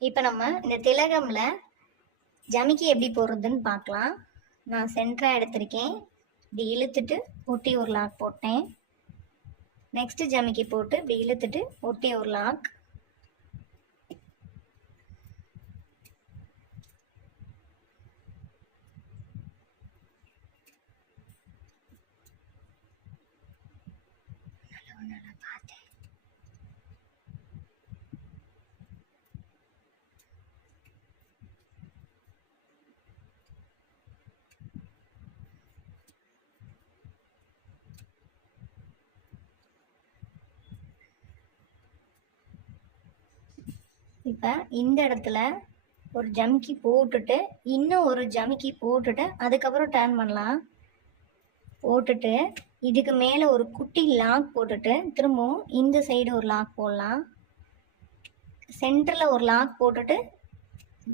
இப்போ நம்ம இந்த திலகம்ல ஜமிக்கி எப்படி போடுறதுன்னு பார்க்கலாம். நான் சென்டராக எடுத்திருக்கேன். இப்படி இழுத்துட்டு ஒட்டி ஒரு லாக் போட்டேன். நெக்ஸ்ட் ஜமிக்கி போட்டு இப்படி இழுத்துட்டு ஒட்டி ஒரு லாக். இப்போ இந்த இடத்துல ஒரு ஜமிக்கி போட்டுட்டு இன்னும் ஒரு ஜமிக்கி போட்டுட்டு அதுக்கப்புறம் டர்ன் பண்ணலாம். போட்டுட்டு இதுக்கு மேலே ஒரு குட்டி லாக் போட்டுட்டு திரும்பவும் இந்த சைடு ஒரு லாக் போடலாம். சென்டரில் ஒரு லாக் போட்டுட்டு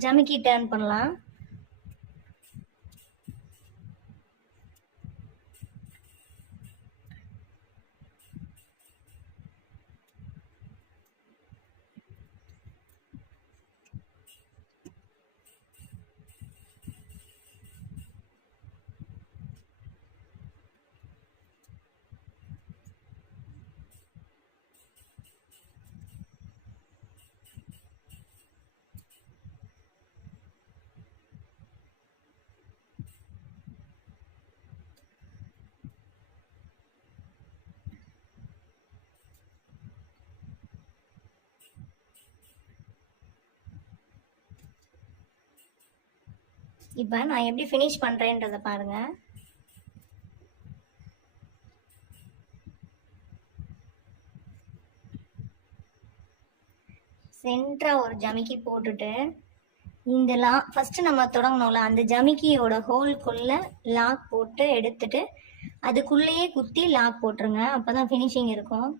ஜமிக்கி டர்ன் பண்ணலாம். இப்போ நான் எப்படி ஃபினிஷ் பண்ணுறேன்றதை பாருங்கள். சென்டராக ஒரு ஜமிக்கி போட்டுட்டு இந்த ஃபஸ்ட்டு நம்ம தொடங்கணும்ல அந்த ஜமிக்கியோட ஹோல்குள்ளே லாக் போட்டு எடுத்துட்டு அதுக்குள்ளேயே குத்தி லாக் போட்டுருங்க. அப்போ தான் ஃபினிஷிங் இருக்கும்.